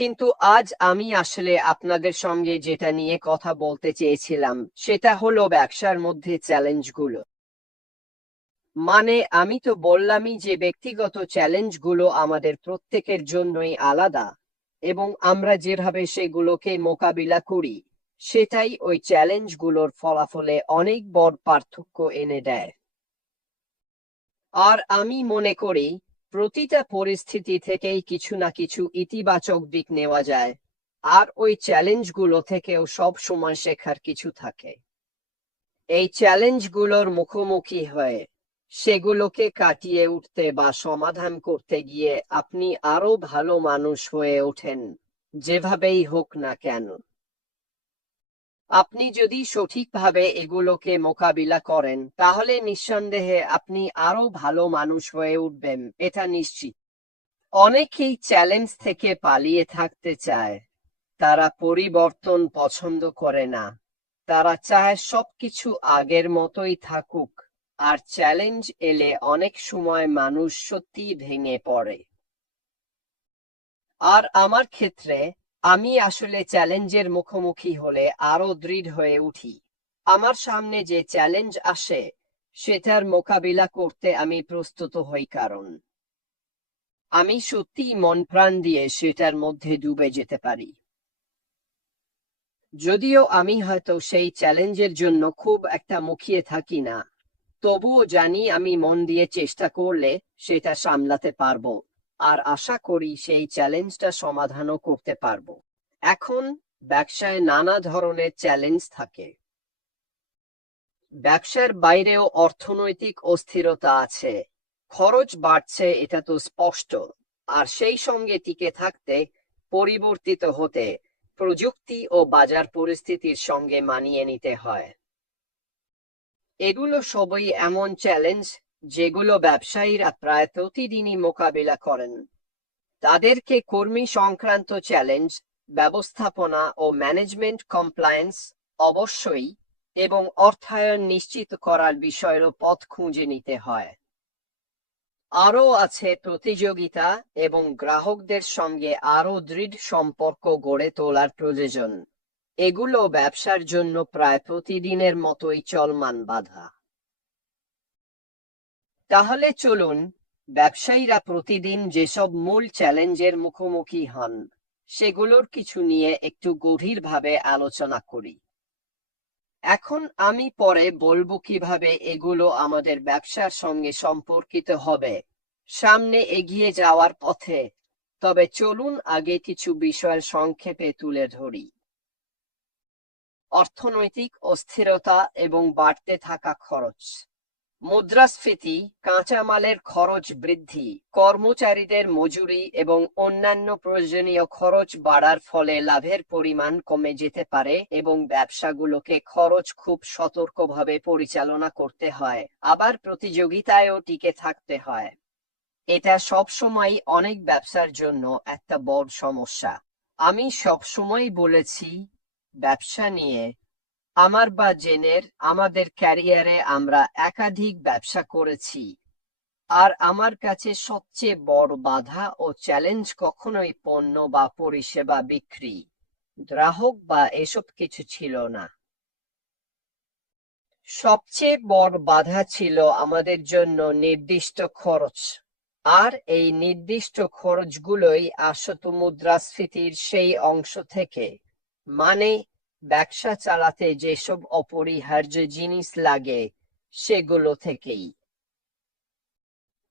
কিন্তু আজ আমি আসলে আপনাদের সঙ্গে যেটা নিয়ে কথা বলতে চেয়েছিলাম সেটা হলো ব্যবসার মধ্যে চ্যালেঞ্জগুলো। মানে আমি তো বললামই যে ব্যক্তিগত চ্যালেঞ্জগুলো আমাদের প্রত্যেকের জন্যই আলাদা এবং আমরা যেভাবে সেগুলোকে মোকাবিলা করি সেটাই ওই চ্যালেঞ্জগুলোর ফলাফলে অনেক বড় পার্থক্য এনে দেয়। আর আমি মনে করি প্রতিটা পরিস্থিতি থেকেই কিছু না কিছু ইতিবাচক দিক নেওয়া যায়, আর ওই চ্যালেঞ্জগুলো থেকেও সব সময় শেখার কিছু থাকে। এই চ্যালেঞ্জগুলোর মুখোমুখি হয়ে সেগুলোকে কাটিয়ে উঠতে বা সমাধান করতে গিয়ে আপনি আরো ভালো মানুষ হয়ে ওঠেন, যেভাবেই হোক না কেন। আপনি যদি সঠিকভাবে এগুলোকে মোকাবিলা করেন তাহলে নিঃসন্দেহে আপনি আরো ভালো মানুষ হয়ে উঠবেন, এটা নিশ্চিত। অনেকেই চ্যালেঞ্জ থেকে পালিয়ে থাকতে চায়। তারা পরিবর্তন পছন্দ করে না। তারা চায় সবকিছু আগের মতোই থাকুক। আর চ্যালেঞ্জ এলে অনেক সময় মানুষ সত্যিই ভেঙে পড়ে। আর আমার ক্ষেত্রে আমি আসলে চ্যালেঞ্জের মুখোমুখি হলে আরো দৃঢ় হয়ে উঠি। আমার সামনে যে চ্যালেঞ্জ আসে সেটার মোকাবিলা করতে আমি প্রস্তুত হই, কারণ আমি সত্যিই মন প্রাণ দিয়ে সেটার মধ্যে ডুবে যেতে পারি। যদিও আমি হয়তো সেই চ্যালেঞ্জের জন্য খুব একটা মুখিয়ে থাকি না, তবুও জানি আমি মন দিয়ে চেষ্টা করলে সেটা সামলাতে পারবো, আর আশা করি সেই চ্যালেঞ্জটা সমাধানও করতে পারবো। এখন ব্যবসায় নানা ধরনের চ্যালেঞ্জ থাকে। ব্যবসার বাইরেও অর্থনৈতিক অস্থিরতা আছে। খরচ বাড়ছে, এটা তো স্পষ্ট। আর সেই সঙ্গে টিকে থাকতে, পরিবর্তিত হতে, প্রযুক্তি ও বাজার পরিস্থিতির সঙ্গে মানিয়ে নিতে হয়। এগুলো সবই এমন চ্যালেঞ্জ যেগুলো ব্যবসায়ীরা প্রায় প্রতিদিনই মোকাবিলা করেন। তাদেরকে কর্মী সংক্রান্ত চ্যালেঞ্জ, ব্যবস্থাপনা ও ম্যানেজমেন্ট কমপ্লায়েন্স, অবশ্যই, এবং অর্থায়ন নিশ্চিত করার বিষয়েরও পথ খুঁজে নিতে হয়। আরও আছে প্রতিযোগিতা এবং গ্রাহকদের সঙ্গে আরও দৃঢ় সম্পর্ক গড়ে তোলার প্রয়োজন। এগুলো ব্যবসার জন্য প্রায় প্রতিদিনের মতোই চলমান বাধা। তাহলে চলুন ব্যবসায়ীরা প্রতিদিন যেসব মূল চ্যালেঞ্জের মুখোমুখি হন সেগুলোর কিছু নিয়ে একটু গভীরভাবে আলোচনা করি। এখন আমি পরে বলবো কিভাবে এগুলো আমাদের ব্যবসার সঙ্গে সম্পর্কিত হবে সামনে এগিয়ে যাওয়ার পথে। তবে চলুন আগে কিছু বিষয় সংক্ষেপে তুলে ধরি। অর্থনৈতিক অস্থিরতা এবং বাড়তে থাকা খরচ। মুদ্রাস্ফীতি, কাঁচামালের খরচ বৃদ্ধি, কর্মচারীদের মজুরি এবং অন্যান্য প্রয়োজনীয় খরচ বাড়ার ফলে লাভের পরিমাণ কমে যেতে পারে এবং ব্যবসাগুলোকে খরচ খুব সতর্কভাবে পরিচালনা করতে হয়। আবার প্রতিযোগিতায়ও টিকে থাকতে হয়। এটা সবসময় অনেক ব্যবসার জন্য একটা বড় সমস্যা। আমি সবসময় বলেছি, ব্যবসা নিয়ে আমার বা জেনের আমাদের ক্যারিয়ারে আমরা একাধিক ব্যবসা করেছি, আর আমার কাছে সবচেয়ে বড় বাধা ও চ্যালেঞ্জ কখনোই পণ্য বা পরিষেবা বিক্রি, গ্রাহক বা এসব কিছু ছিল না। সবচেয়ে বড় বাধা ছিল আমাদের জন্য নির্দিষ্ট খরচ, আর এই নির্দিষ্ট খরচগুলোই আসত মুদ্রাস্ফীতির সেই অংশ থেকে। মানে ব্যবসা চালাতে যেসব অপরিহার্য জিনিস লাগে সেগুলো থেকেই।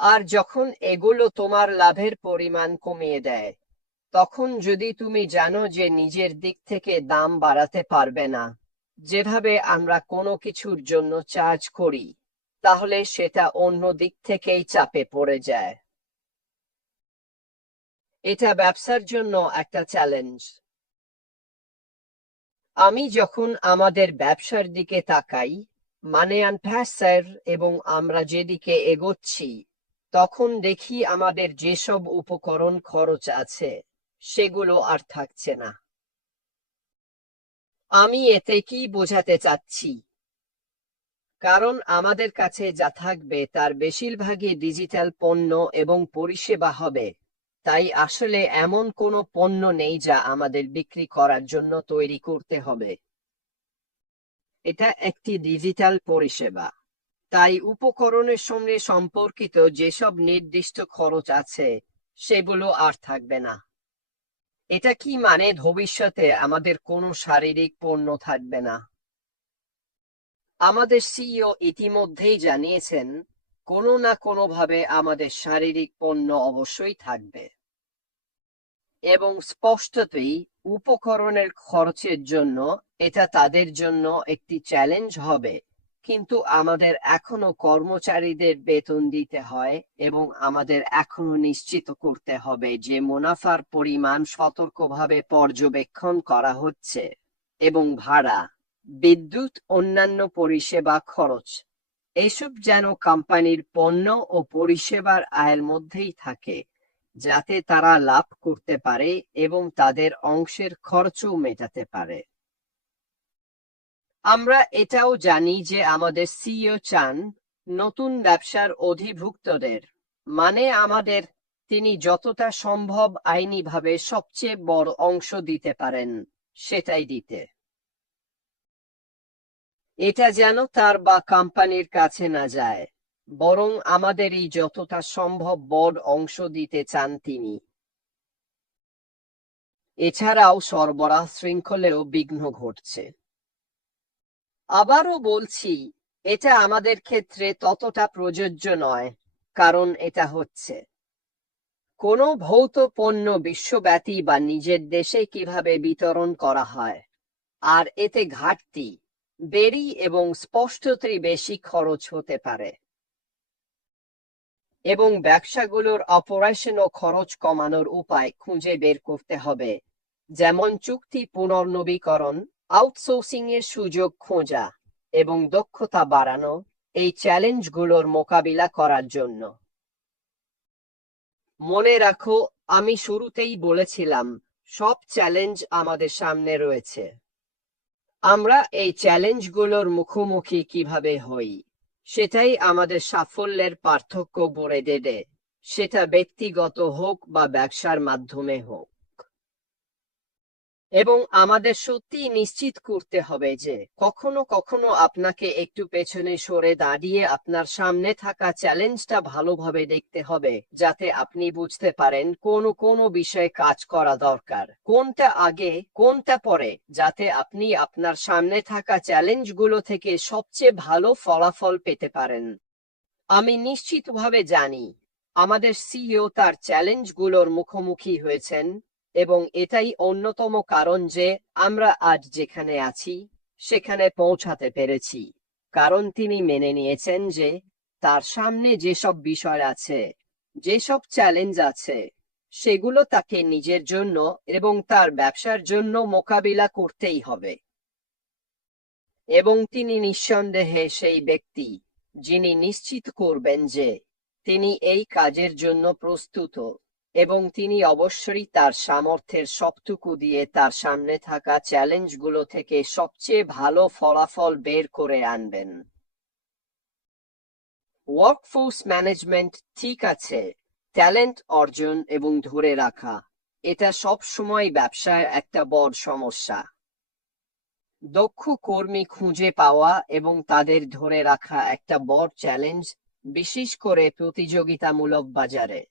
আর যখন এগুলো তোমার লাভের পরিমাণ কমিয়ে দেয়, তখন যদি তুমি জানো যে নিজের দিক থেকে দাম বাড়াতে পারবে না যেভাবে আমরা কোনো কিছুর জন্য চার্জ করি, তাহলে সেটা অন্য দিক থেকেই চাপে পড়ে যায়। এটা ব্যবসার জন্য একটা চ্যালেঞ্জ। আমি যখন আমাদের ব্যবসার দিকে তাকাই, মানে আনপ্যাসার, এবং আমরা যেদিকে এগোচ্ছি, তখন দেখি আমাদের যেসব উপকরণ খরচ আছে সেগুলো আর থাকছে না। আমি এতে কি বোঝাতে চাচ্ছি? কারণ আমাদের কাছে যা থাকবে তার বেশিরভাগই ডিজিটাল পণ্য এবং পরিষেবা হবে। তাই আসলে এমন কোনো পণ্য নেই যা আমাদের বিক্রি করার জন্য তৈরি করতে হবে। এটা একটি ডিজিটাল পরিষেবা। তাই উপকরণের সঙ্গে সম্পর্কিত যেসব নির্দিষ্ট খরচ আছে সেগুলো আর থাকবে না। এটা কি মানে ভবিষ্যতে আমাদের কোনো শারীরিক পণ্য থাকবে না? আমাদের সিইও ইতিমধ্যেই জানিয়েছেন কোনো না কোনোভাবে আমাদের শারীরিক পণ্য অবশ্যই থাকবে, এবং স্পষ্টতই উপকরণের খরচের জন্য এটা তাদের জন্য একটি চ্যালেঞ্জ হবে। কিন্তু আমাদের এখনো কর্মচারীদের বেতন দিতে হয় এবং আমাদের এখনো নিশ্চিত করতে হবে যে মুনাফার পরিমাণ সতর্কভাবে পর্যবেক্ষণ করা হচ্ছে এবং ভাড়া, বিদ্যুৎ, অন্যান্য পরিষেবা খরচ এসব যেন কোম্পানির পণ্য ও পরিষেবার আয়ের মধ্যেই থাকে, যাতে তারা লাভ করতে পারে এবং তাদের অংশের খরচও মেটাতে পারে। আমরা এটাও জানি যে আমাদের সিইও চান নতুন ব্যবসার অধিভুক্তদের, মানে আমাদের, তিনি যতটা সম্ভব আইনিভাবে সবচেয়ে বড় অংশ দিতে পারেন সেটাই দিতে। এটা যেন তার বা কোম্পানির কাছে না যায়, বরং আমাদেরই যতটা সম্ভব বড় অংশ দিতে চান তিনি। এছাড়াও সরবরাহ শৃঙ্খলেও বিঘ্ন ঘটছে। আবারও বলছি, এটা আমাদের ক্ষেত্রে ততটা প্রযোজ্য নয়, কারণ এটা হচ্ছে কোনো ভৌত পণ্য বিশ্বব্যাপী বা নিজের দেশে কিভাবে বিতরণ করা হয়, আর এতে ঘাটতি, দেরি এবং স্পষ্টতই বেশি খরচ হতে পারে। এবং ব্যবসাগুলোর অপারেশনাল খরচ কমানোর উপায় খুঁজে বের করতে হবে, যেমন চুক্তি পুনর্নবীকরণ, আউটসোর্সিং এর সুযোগ খোঁজা এবং দক্ষতা বাড়ানো, এই চ্যালেঞ্জগুলোর মোকাবিলা করার জন্য। মনে রাখো, আমি শুরুতেই বলেছিলাম সব চ্যালেঞ্জ আমাদের সামনে রয়েছে। আমরা এই চ্যালেঞ্জগুলোর মুখোমুখি কিভাবে হই সেটাই আমাদের সাফল্যের পার্থক্য গড়ে দেবে, সেটা ব্যক্তিগত হোক বা ব্যবসার মাধ্যমে হোক। এবং আমাদের সত্যি নিশ্চিত করতে হবে যে কখনো কখনো আপনাকে একটু পেছনে সরে দাঁড়িয়ে আপনার সামনে থাকা চ্যালেঞ্জটা ভালোভাবে দেখতে হবে, যাতে আপনি বুঝতে পারেন কোন কোন বিষয়ে কাজ করা দরকার, কোনটা আগে কোনটা পরে, যাতে আপনি আপনার সামনে থাকা চ্যালেঞ্জগুলো থেকে সবচেয়ে ভালো ফলাফল পেতে পারেন। আমি নিশ্চিতভাবে জানি আমাদের সিইও তার চ্যালেঞ্জগুলোর মুখোমুখি হয়েছেন, এবং এটাই অন্যতম কারণ যে আমরা আজ যেখানে আছি সেখানে পৌঁছাতে পেরেছি, কারণ তিনি মেনে নিয়েছেন যে তার সামনে যেসব বিষয় আছে, যেসব চ্যালেঞ্জ আছে, সেগুলো তাকে নিজের জন্য এবং তার ব্যবসার জন্য মোকাবিলা করতেই হবে। এবং তিনি নিঃসন্দেহে সেই ব্যক্তি যিনি নিশ্চিত করবেন যে তিনি এই কাজের জন্য প্রস্তুত, এবং তিনি অবশ্যই তার সামর্থ্যের সবটুকু দিয়ে তার সামনে থাকা চ্যালেঞ্জগুলো থেকে সবচেয়ে ভালো ফলাফল বের করে আনবেন। ওয়ার্কফোর্স ম্যানেজমেন্ট, ঠিক আছে, ট্যালেন্ট অর্জন এবং ধরে রাখা, এটা সব সময় ব্যবসায় একটা বড় সমস্যা। দক্ষ কর্মী খুঁজে পাওয়া এবং তাদের ধরে রাখা একটা বড় চ্যালেঞ্জ, বিশেষ করে প্রতিযোগিতামূলক বাজারে।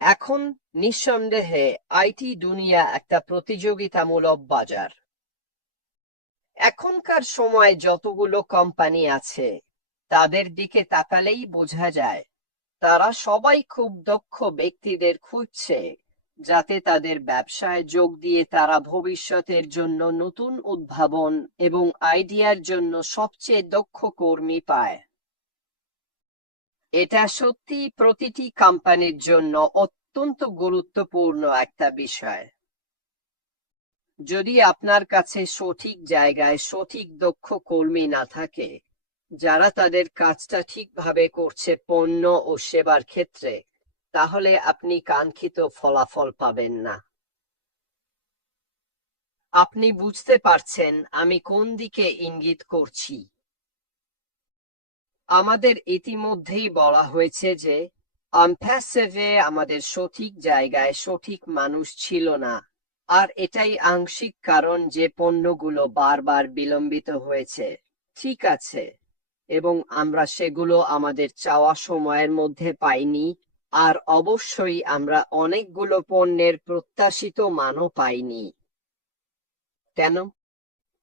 এখন নিঃসন্দেহে আইটি দুনিয়া একটা প্রতিযোগিতামূলক বাজার। এখনকার সময় যতগুলো কোম্পানি আছে তাদের দিকে তাকালেই বোঝা যায় তারা সবাই খুব দক্ষ ব্যক্তিদের খুঁজছে, যাতে তাদের ব্যবসায় যোগ দিয়ে তারা ভবিষ্যতের জন্য নতুন উদ্ভাবন এবং আইডিয়ার জন্য সবচেয়ে দক্ষ কর্মী পায়। এটা সত্যি প্রতিটি কোম্পানির জন্য অত্যন্ত গুরুত্বপূর্ণ একটা বিষয়। যদি আপনার কাছে সঠিক জায়গায় সঠিক দক্ষ কর্মী না থাকে যারা তাদের কাজটা ঠিকভাবে করছে পণ্য ও সেবার ক্ষেত্রে, তাহলে আপনি কাঙ্ক্ষিত ফলাফল পাবেন না। আপনি বুঝতে পারছেন আমি কোন দিকে ইঙ্গিত করছি? আমাদের ইতিমধ্যেই বলা হয়েছে যে প্যাসিভে আমাদের সঠিক জায়গায় সঠিক মানুষ ছিল না, আর এটাই আংশিক কারণ যে পণ্যগুলো বারবার বিলম্বিত হয়েছে। ঠিক আছে, এবং আমরা সেগুলো আমাদের চাওয়া সময়ের মধ্যে পাইনি, আর অবশ্যই আমরা অনেকগুলো পণ্যের প্রত্যাশিত মানও পাইনি। কেন?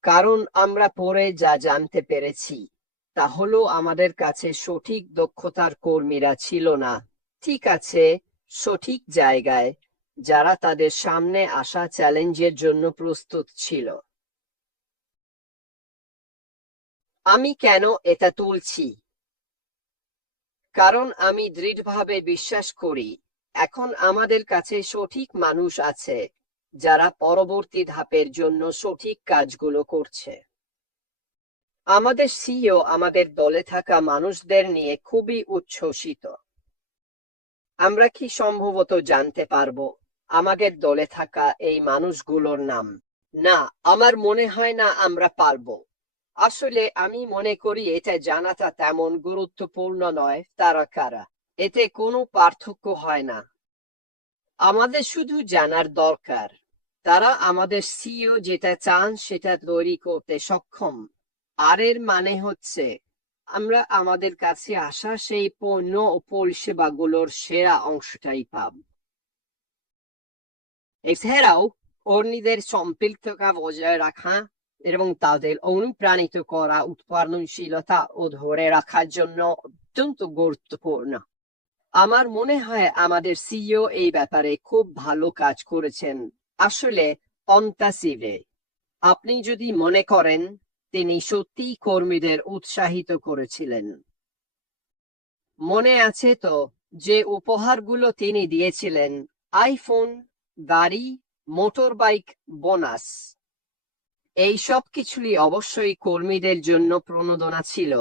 কারণ আমরা পরে যা জানতে পেরেছি তা হলো আমাদের কাছে সঠিক দক্ষতার কর্মীরা ছিল না, ঠিক আছে, সঠিক জায়গায়, যারা তাদের সামনে আসা চ্যালেঞ্জের জন্য প্রস্তুত ছিল। আমি কেন এটা তুলছি? কারণ আমি দৃঢ়ভাবে বিশ্বাস করি এখন আমাদের কাছে সঠিক মানুষ আছে যারা পরবর্তী ধাপের জন্য সঠিক কাজগুলো করছে। আমাদের সিইও আমাদের দলে থাকা মানুষদের নিয়ে খুবই উচ্ছ্বসিত। আমরা কি সম্ভবত জানতে পারবো আমাদের দলে থাকা এই মানুষগুলোর নাম? না, আমার মনে হয় না আমরা পারবো। আসলে আমি মনে করি এটা জানাটা তেমন গুরুত্বপূর্ণ নয় তারা কারা। এতে কোনো পার্থক্য হয় না। আমাদের শুধু জানার দরকার তারা আমাদের সিইও যেটা চান সেটা তৈরি করতে সক্ষম। আর এর মানে হচ্ছে আমরা আমাদের কাছে আসা সেই পণ্য ও পরিষেবাগুলোর সেরা অংশটাই পাব। এছাড়াও কর্মীদের সম্পৃক্ততা বজায় রাখা এবং তাদের অনুপ্রাণিত করা উৎপাদনশীলতা ও ধরে রাখার জন্য অত্যন্ত গুরুত্বপূর্ণ। আমার মনে হয় আমাদের সিইও এই ব্যাপারে খুব ভালো কাজ করেছেন। আসলে অন্তাসিভে আপনি যদি মনে করেন তিনি সত্যিই কর্মীদের উৎসাহিত করেছিলেন। মনে আছে তো যে উপহারগুলো তিনি দিয়েছিলেন? আইফোন, গাড়ি, মোটরবাইক, বোনাস। এই সব কিছুই অবশ্যই কর্মীদের জন্য প্রণোদনা ছিল,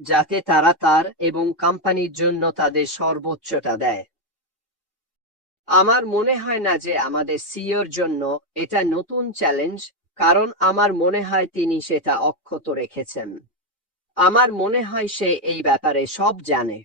যাতে তারা তার এবং কোম্পানির জন্য তাদের সর্বোচ্চটা দেয়। আমার মনে হয় না যে আমাদের সিইওর জন্য এটা নতুন চ্যালেঞ্জ, কারণ আমার মনে হয় তিনি সেটা অক্ষত রেখেছেন। আমার মনে হয় সে এই ব্যাপারে সব জানে।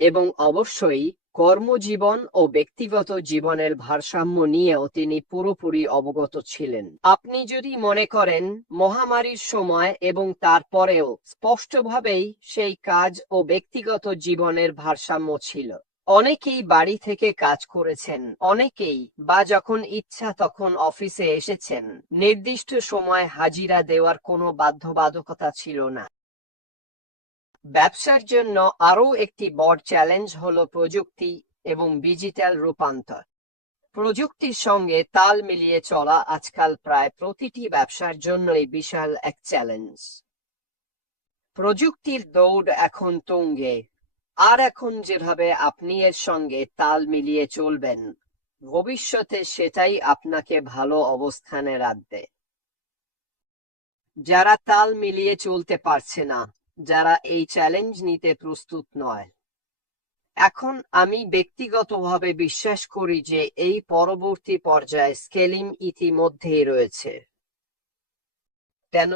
এবং অবশ্যই কর্মজীবন ও ব্যক্তিগত জীবনের ভারসাম্য নিয়েও তিনি পুরোপুরি অবগত ছিলেন। আপনি যদি মনে করেন মহামারীর সময় এবং তারপরেও স্পষ্টভাবেই সেই কাজ ও ব্যক্তিগত জীবনের ভারসাম্য ছিল। অনেকেই বাড়ি থেকে কাজ করেছেন, অনেকেই বা যখন ইচ্ছা তখন অফিসে এসেছেন। নির্দিষ্ট সময় হাজিরা দেওয়ার কোনো বাধ্যবাধকতা ছিল না। ব্যবসার জন্য আরও একটি বড় চ্যালেঞ্জ হলো প্রযুক্তি এবং ডিজিটাল রূপান্তর। প্রযুক্তির সঙ্গে তাল মিলিয়ে চলা আজকাল প্রায় প্রতিটি ব্যবসার জন্যই বিশাল এক চ্যালেঞ্জ। প্রযুক্তির দৌড় এখন তুঙ্গে, আর এখন যেভাবে আপনি এর সঙ্গে তাল মিলিয়ে চলবেন, ভবিষ্যতে সেটাই আপনাকে ভালো অবস্থানে রাখবে। যারা তাল মিলিয়ে চলতে পারছে না, যারা এই চ্যালেঞ্জ নিতে প্রস্তুত নয়, এখন আমি ব্যক্তিগতভাবে বিশ্বাস করি যে এই পরবর্তী পর্যায়ে স্কেলিং ইতিমধ্যেই রয়েছে। কেন?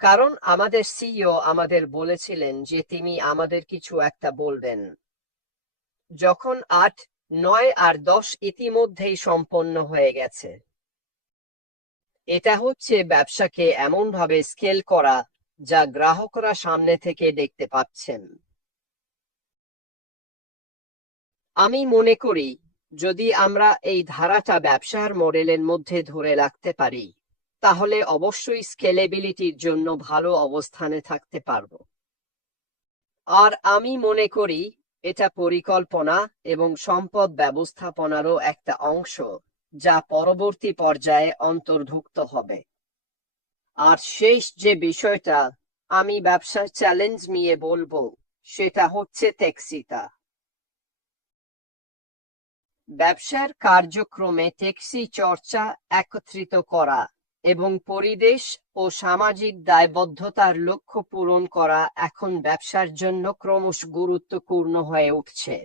কারণ আমাদের সিইও আমাদের বলেছিলেন যে তিনি আমাদের কিছু একটা বলবেন। যখন 8, 9 আর 10 ইতিমধ্যেই সম্পন্ন হয়ে গেছে। এটা হচ্ছে ব্যবসাকে এমনভাবে স্কেল করা যা গ্রাহকরা সামনে থেকে দেখতে পাচ্ছেন। আমি মনে করি যদি আমরা এই ধারাটা ব্যবসার মডেলের মধ্যে ধরে রাখতে পারি, তাহলে অবশ্যই স্কেলেবিলিটির জন্য ভালো অবস্থানে থাকতে পারব। আর আমি মনে করি এটা পরিকল্পনা এবং সম্পদ ব্যবস্থাপনারও একটা অংশ, যা পরবর্তী পর্যায়ে অন্তর্ভুক্ত হবে। আর শেষ যে বিষয়টা আমি ব্যবসার চ্যালেঞ্জ নিয়ে বলবো, সেটা হচ্ছে টেকসিতা। ব্যবসার কার্যক্রমে টেকসই চর্চা একত্রিত করা এবং পরিবেশ ও সামাজিক দায়বদ্ধতার লক্ষ্য পূরণ করা এখন ব্যবসার জন্য ক্রমশ গুরুত্বপূর্ণ হয়ে উঠছে,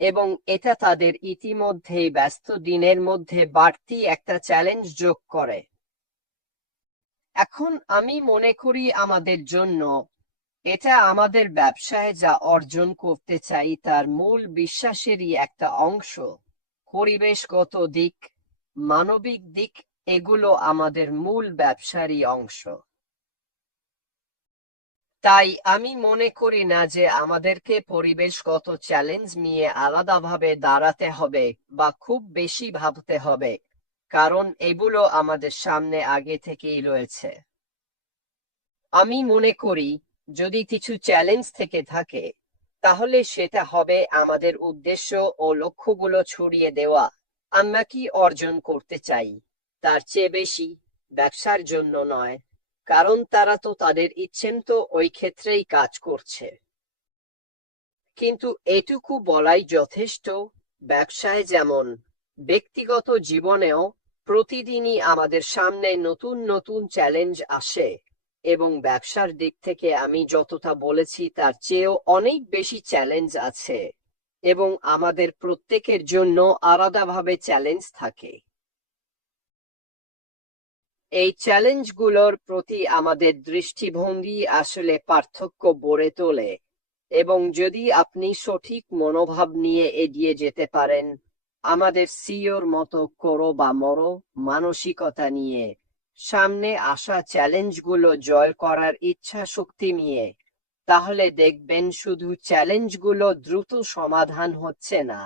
এবং এটা তাদের ইতিমধ্যেই ব্যস্ত দিনের মধ্যে বাড়তি একটা চ্যালেঞ্জ যোগ করে। এখন আমি মনে করি আমাদের জন্য এটা আমাদের ব্যবসায় যা অর্জন করতে চাই তার মূল বিশ্বাসেরই একটা অংশ। পরিবেশগত দিক, মানবিক দিক, এগুলো আমাদের মূল ব্যবসারই অংশ। তাই আমি মনে করি না যে আমাদেরকে পরিবেশগত চ্যালেঞ্জ নিয়ে আলাদাভাবে দাঁড়াতে হবে বা খুব বেশি ভাবতে হবে, কারণ এগুলো আমাদের সামনে আগে থেকেই রয়েছে। আমি মনে করি যদি কিছু চ্যালেঞ্জ থেকে থাকে তাহলে সেটা হবে আমাদের উদ্দেশ্য ও লক্ষ্যগুলো ছড়িয়ে দেওয়া। আমরা কি অর্জন করতে চাই তার চেয়ে বেশি, ব্যবসার জন্য নয়, কারণ তারা তো তাদের ইচ্ছেমতো ওই ক্ষেত্রেই কাজ করছে। কিন্তু এটুকু বলাই যথেষ্ট, ব্যবসায় যেমন ব্যক্তিগত জীবনেও প্রতিদিনই আমাদের সামনে নতুন নতুন চ্যালেঞ্জ আসে, এবং ব্যবসার দিক থেকে আমি যতটা বলেছি তার চেয়েও অনেক বেশি চ্যালেঞ্জ আছে, এবং আমাদের প্রত্যেকের জন্য আলাদাভাবে চ্যালেঞ্জ থাকে। এই চ্যালেঞ্জগুলোর প্রতি আমাদের দৃষ্টিভঙ্গি আসলে পার্থক্য গড়ে তোলে, এবং যদি আপনি সঠিক মনোভাব নিয়ে এগিয়ে যেতে পারেন, আমাদের সিওর মতো করো বা মরো মানসিকতা নিয়ে, সামনে আসা চ্যালেঞ্জগুলো জয় করার ইচ্ছা শক্তি নিয়ে, তাহলে দেখবেন শুধু চ্যালেঞ্জগুলো দ্রুত সমাধান হচ্ছে না,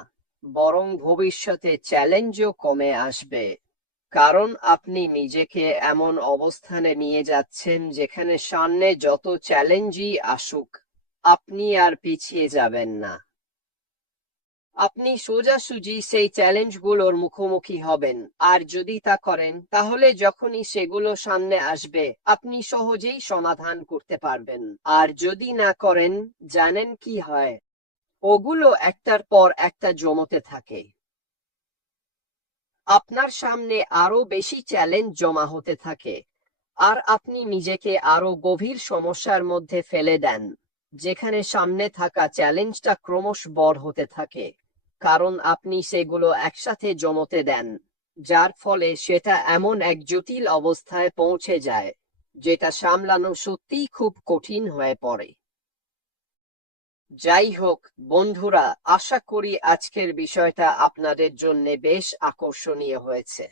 বরং ভবিষ্যতে চ্যালেঞ্জও কমে আসবে। কারণ আপনি নিজেকে এমন অবস্থানে নিয়ে যাচ্ছেন যেখানে সামনে যত চ্যালেঞ্জই আসুক আপনি আর পিছিয়ে যাবেন না। আপনি সোজাসুজি সেই চ্যালেঞ্জগুলোর মুখোমুখি হবেন, আর যদি তা করেন তাহলে যখনই সেগুলো সামনে আসবে আপনি সহজেই সমাধান করতে পারবেন। আর যদি না করেন, জানেন কি হয়? ওগুলো একটার পর একটা জমতে থাকে। আপনার সামনে আরো বেশি চ্যালেঞ্জ জমা হতে থাকে, আর আপনি নিজেকে আরো গভীর সমস্যার মধ্যে ফেলে দেন, যেখানে সামনে থাকা চ্যালেঞ্জটা ক্রমশ বড় হতে থাকে, কারণ আপনি সেগুলো একসাথে জমতে দেন, যার ফলে সেটা এমন এক জটিল অবস্থায় পৌঁছে যায় যেটা সামলানো সত্যিই খুব কঠিন হয়ে পড়ে। যাই হোক বন্ধুরা, আশা করি আজকের বিষয়টা আপনাদের জন্য বেশ আকর্ষণীয় হয়েছে।